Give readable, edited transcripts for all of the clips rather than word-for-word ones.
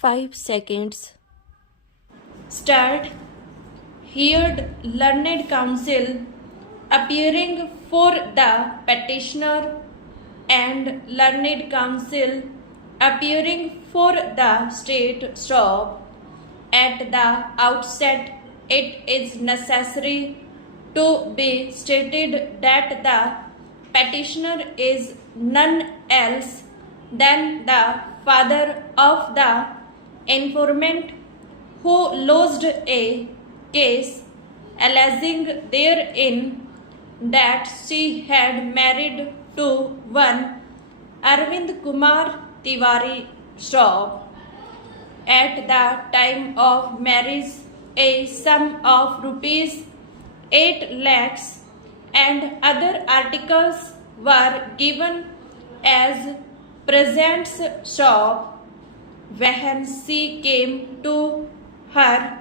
5 seconds. Start. Heard learned counsel appearing for the petitioner and learned counsel appearing for the state stop. At the outset, it is necessary to be stated that the petitioner is none else than the father of the informant who lodged a case alleging therein that she had married to one Arvind Kumar Tiwari Straw. At the time of marriage, a sum of rupees 8 lakhs and other articles were given as presents shop when she came to her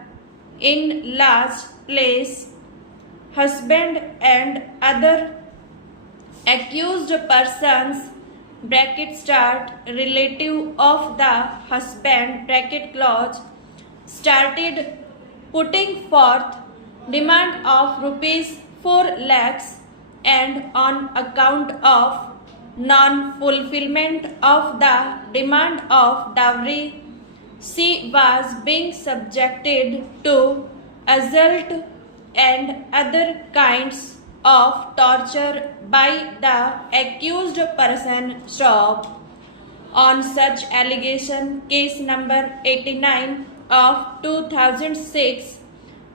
in-law's place. Husband and other accused persons start relative of the husband clause started putting forth demand of rupees 4 lakhs, and on account of non-fulfillment of the demand of dowry, she was being subjected to assault and other kinds of torture by the accused person stop. On such allegation, case number 89 of 2006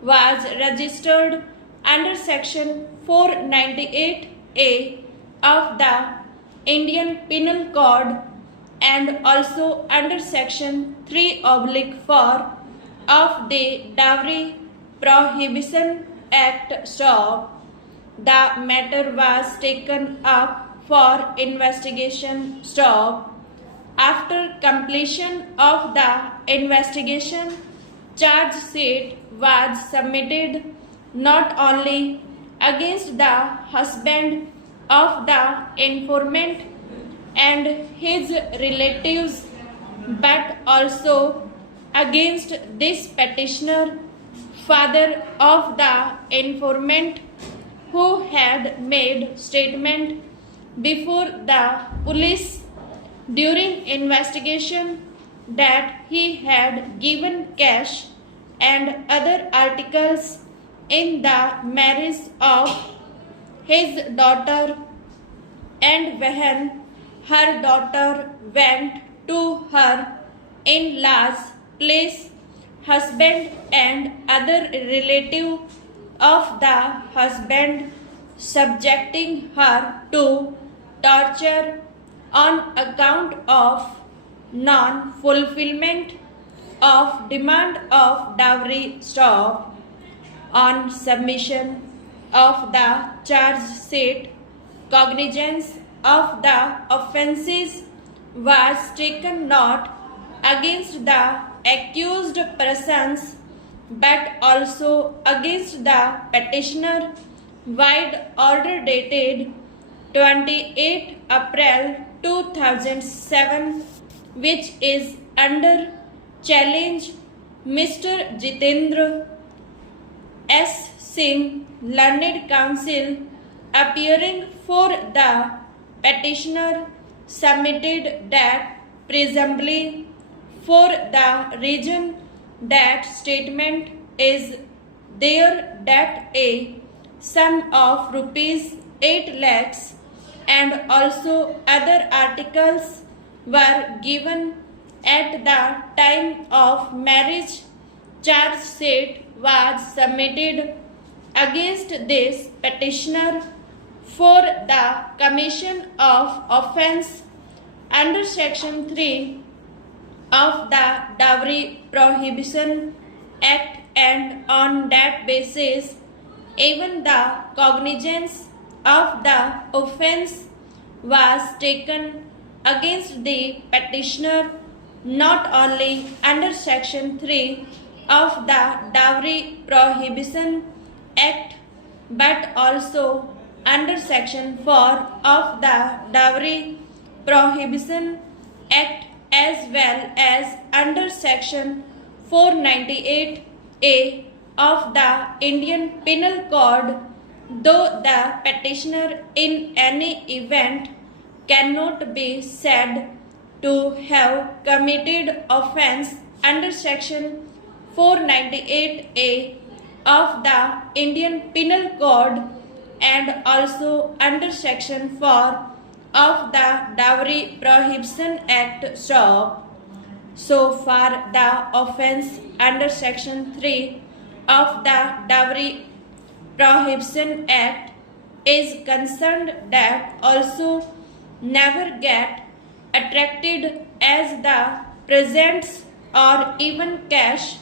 was registered under section 498A of the Indian Penal Code and also under section 3/4 of the Dowry Prohibition Act stop. The matter was taken up for investigation stop. After completion of the investigation, charge sheet was submitted not only against the husband of the informant and his relatives but also against this petitioner, father of the informant, who had made statement before the police during investigation that he had given cash and other articles in the marriage of his daughter, and when her daughter went to her in-laws place, husband and other relative of the husband subjecting her to torture on account of non-fulfillment of demand of dowry stop. On submission of the charge sheet, cognizance of the offences was taken not against the accused persons but also against the petitioner. Wide order dated 28 April 2007, which is under challenge, Mr. Jitendra S. Singh, learned counsel, appearing for the petitioner, submitted that presumably for the reason that statement is there that a sum of rupees 8 lakhs and also other articles were given at the time of marriage, charge sheet was submitted against this petitioner for the commission of offence under section 3 of the Dowry Prohibition Act, and on that basis even the cognizance of the offence was taken against the petitioner not only under section 3 of the Dowry Prohibition Act but also under section 4 of the Dowry Prohibition Act as well as under section 498A of the Indian Penal Code, though the petitioner in any event cannot be said to have committed offence under section 498A of the Indian Penal Code and also under section 4 of the Dowry Prohibition Act stop. So far the offence under section 3 of the Dowry Prohibition Act is concerned, that also never get attracted as the presents or even cash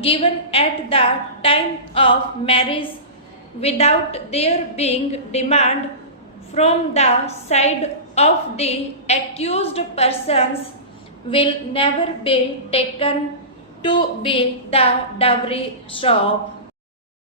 given at the time of marriage without there being demand from the side of the accused persons will never be taken to be the dowry stop.